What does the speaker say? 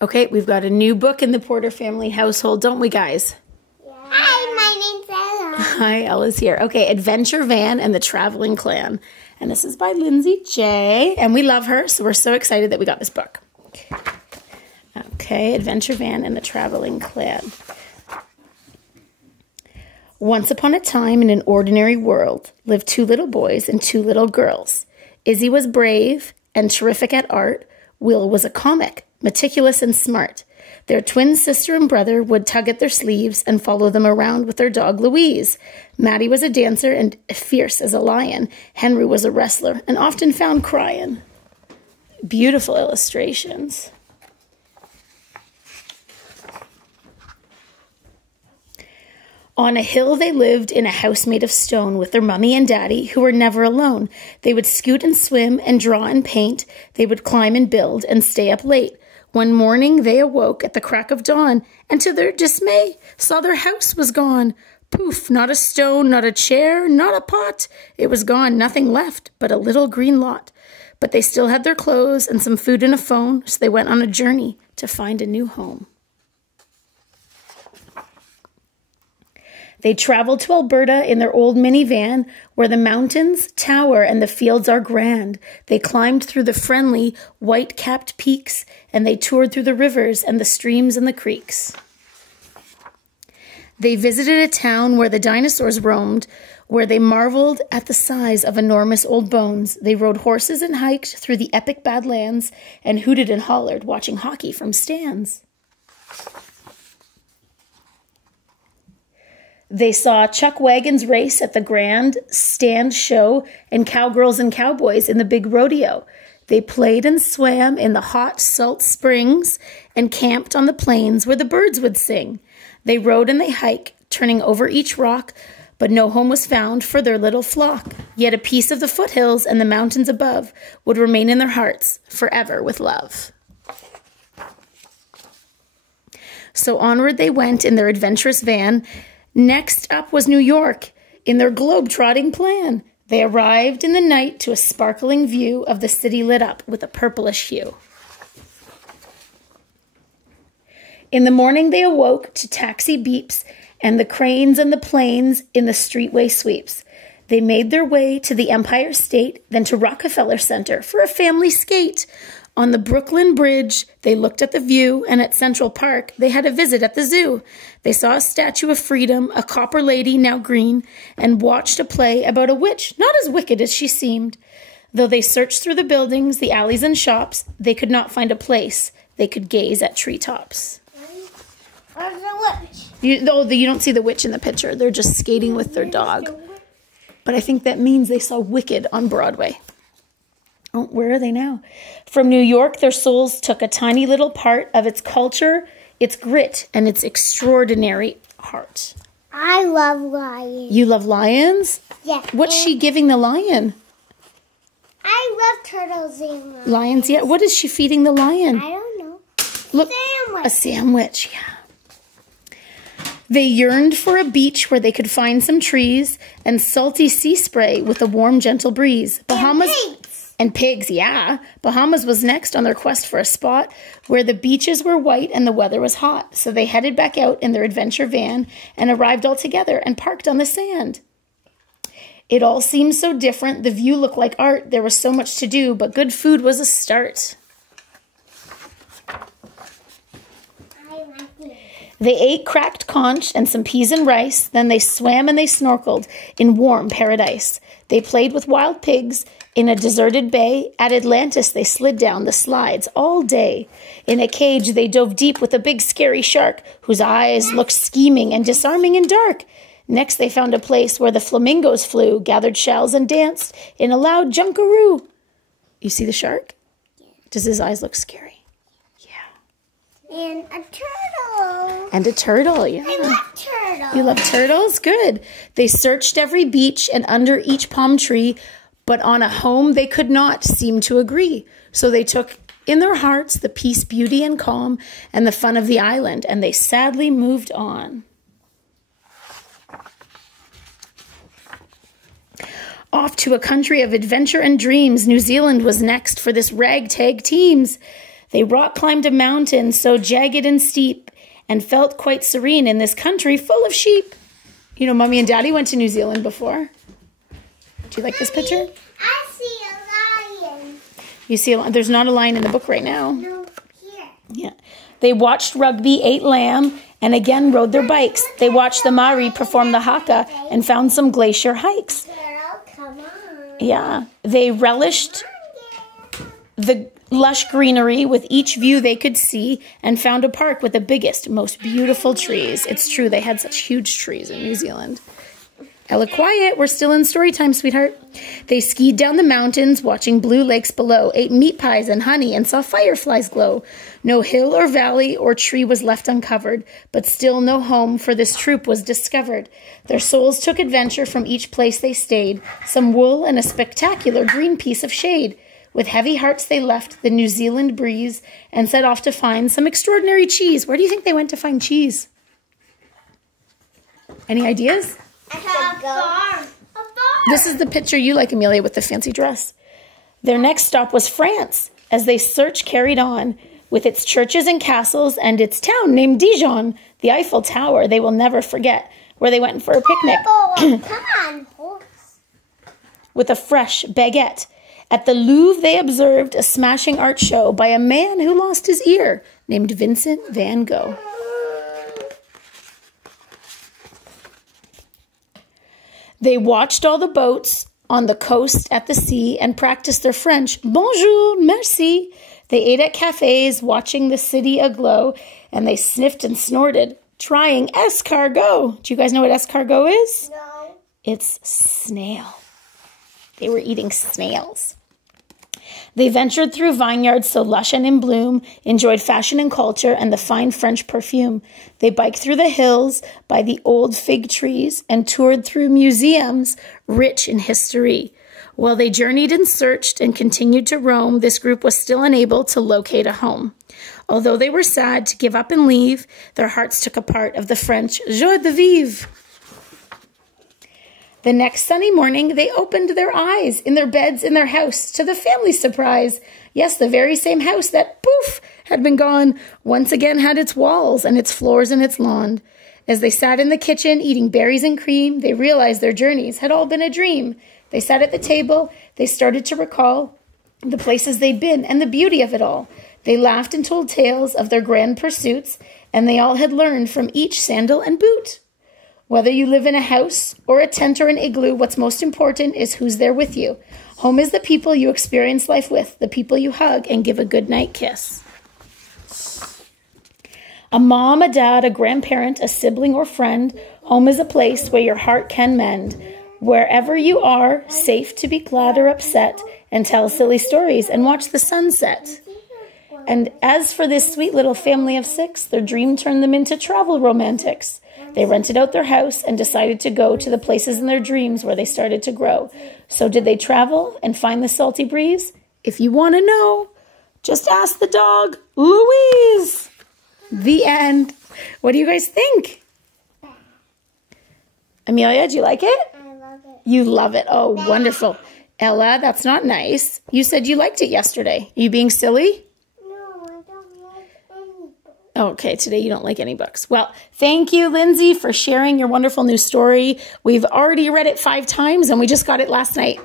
Okay, we've got a new book in the Porter family household, don't we, guys? Yeah. Hi, my name's Ella. Hi, Ella's here. Okay, Adventure Van and the Traveling Clan. And this is by Lindsay Jay. And we love her, so we're so excited that we got this book. Okay, Adventure Van and the Traveling Clan. Once upon a time in an ordinary world lived two little boys and two little girls. Izzy was brave and terrific at art. Will was a comic, meticulous and smart. Their twin sister and brother would tug at their sleeves and follow them around with their dog Louise. Maddie was a dancer and fierce as a lion. Henry was a wrestler and often found crying. Beautiful illustrations. On a hill they lived in a house made of stone with their mummy and daddy, who were never alone. They would scoot and swim and draw and paint. They would climb and build and stay up late. One morning they awoke at the crack of dawn, and to their dismay saw their house was gone. Poof, not a stone, not a chair, not a pot. It was gone, nothing left but a little green lot. But they still had their clothes and some food and a phone, so they went on a journey to find a new home. They traveled to Alberta in their old minivan, where the mountains tower and the fields are grand. They climbed through the friendly, white-capped peaks, and they toured through the rivers and the streams and the creeks. They visited a town where the dinosaurs roamed, where they marveled at the size of enormous old bones. They rode horses and hiked through the epic Badlands and hooted and hollered, watching hockey from stands. They saw chuck wagons race at the grand stand show and cowgirls and cowboys in the big rodeo. They played and swam in the hot salt springs and camped on the plains where the birds would sing. They rode and they hiked, turning over each rock, but no home was found for their little flock. Yet a piece of the foothills and the mountains above would remain in their hearts forever with love. So onward they went in their adventurous van. Next up was New York in their globe-trotting plan. They arrived in the night to a sparkling view of the city lit up with a purplish hue. In the morning they awoke to taxi beeps and the cranes and the planes in the streetway sweeps. They made their way to the Empire State, then to Rockefeller Center for a family skate. On the Brooklyn Bridge, they looked at the view, and at Central Park, they had a visit at the zoo. They saw a statue of freedom, a copper lady, now green, and watched a play about a witch, not as wicked as she seemed. Though they searched through the buildings, the alleys and shops, they could not find a place they could gaze at treetops. Where's the witch? You don't see the witch in the picture. They're just skating with their dog. But I think that means they saw Wicked on Broadway. Oh, where are they now? From New York, their souls took a tiny little part of its culture, its grit, and its extraordinary heart. I love lions. You love lions? Yes. What's she giving the lion? I love turtles and Lions, yeah. What is she feeding the lion? I don't know. Look, Sandwich. a sandwich, yeah. They yearned for a beach where they could find some trees and salty sea spray with a warm, gentle breeze. Bahamas. And pigs, yeah. Bahamas was next on their quest for a spot where the beaches were white and the weather was hot. So they headed back out in their adventure van and arrived all together and parked on the sand. It all seemed so different. The view looked like art. There was so much to do, but good food was a start. They ate cracked conch and some peas and rice. Then they swam and they snorkeled in warm paradise. They played with wild pigs in a deserted bay. At Atlantis, they slid down the slides all day. In a cage, they dove deep with a big scary shark whose eyes looked scheming and disarming and dark. Next, they found a place where the flamingos flew, gathered shells and danced in a loud junkaroo. You see the shark? Does his eyes look scary? Yeah. And a turtle. And a turtle, yeah. I love turtles. You love turtles? Good. They searched every beach and under each palm tree, but on a home they could not seem to agree. So they took in their hearts the peace, beauty, and calm, and the fun of the island, and they sadly moved on. Off to a country of adventure and dreams, New Zealand was next for this ragtag teams. They rock climbed a mountain so jagged and steep and felt quite serene in this country full of sheep. You know, Mommy and Daddy went to New Zealand before. Do you like this picture? I see a lion. You see, there's not a lion in the book right now. No, here. Yeah. They watched rugby, ate lamb, and again rode their bikes. They watched the Maori perform the haka and found some glacier hikes. Turtle, come on. Yeah. They relished the lush greenery with each view they could see and found a park with the biggest, most beautiful trees. It's true, they had such huge trees in New Zealand. Ella, quiet. We're still in story time, sweetheart. They skied down the mountains, watching blue lakes below, ate meat pies and honey, and saw fireflies glow. No hill or valley or tree was left uncovered, but still no home for this troop was discovered. Their souls took adventure from each place they stayed, some wool and a spectacular green piece of shade. With heavy hearts they left the New Zealand breeze and set off to find some extraordinary cheese. Where do you think they went to find cheese? Any ideas? A farm. This is the picture you like, Amelia, with the fancy dress. Their next stop was France, as they search carried on, with its churches and castles and its town named Dijon, the Eiffel Tower they will never forget, where they went for a picnic Come on, horse. with a fresh baguette. At the Louvre, they observed a smashing art show by a man who lost his ear, named Vincent van Gogh. They watched all the boats on the coast at the sea and practiced their French. Bonjour, merci. They ate at cafes, watching the city aglow, and they sniffed and snorted, trying escargot. Do you guys know what escargot is? No. It's snail. They were eating snails. They ventured through vineyards so lush and in bloom, enjoyed fashion and culture and the fine French perfume. They biked through the hills by the old fig trees and toured through museums rich in history. While they journeyed and searched and continued to roam, this group was still unable to locate a home. Although they were sad to give up and leave, their hearts took a part of the French joie de vivre. The next sunny morning, they opened their eyes in their beds in their house to the family's surprise. Yes, the very same house that, poof, had been gone, once again had its walls and its floors and its lawn. As they sat in the kitchen eating berries and cream, they realized their journeys had all been a dream. They sat at the table. They started to recall the places they'd been and the beauty of it all. They laughed and told tales of their grand pursuits, and they all had learned from each sandal and boot. Whether you live in a house or a tent or an igloo, what's most important is who's there with you. Home is the people you experience life with, the people you hug and give a goodnight kiss. A mom, a dad, a grandparent, a sibling or friend, home is a place where your heart can mend. Wherever you are, safe to be glad or upset, and tell silly stories and watch the sunset. And as for this sweet little family of 6, their dream turned them into travel romantics. They rented out their house and decided to go to the places in their dreams where they started to grow. So did they travel and find the salty breeze? If you want to know, just ask the dog, Louise. The end. What do you guys think? Amelia, do you like it? I love it. You love it. Oh, wonderful. Ella, that's not nice. You said you liked it yesterday. Are you being silly? No, I don't like any book. Okay, today you don't like any books. Well, thank you, Lindsay, for sharing your wonderful new story. We've already read it 5 times, and we just got it last night.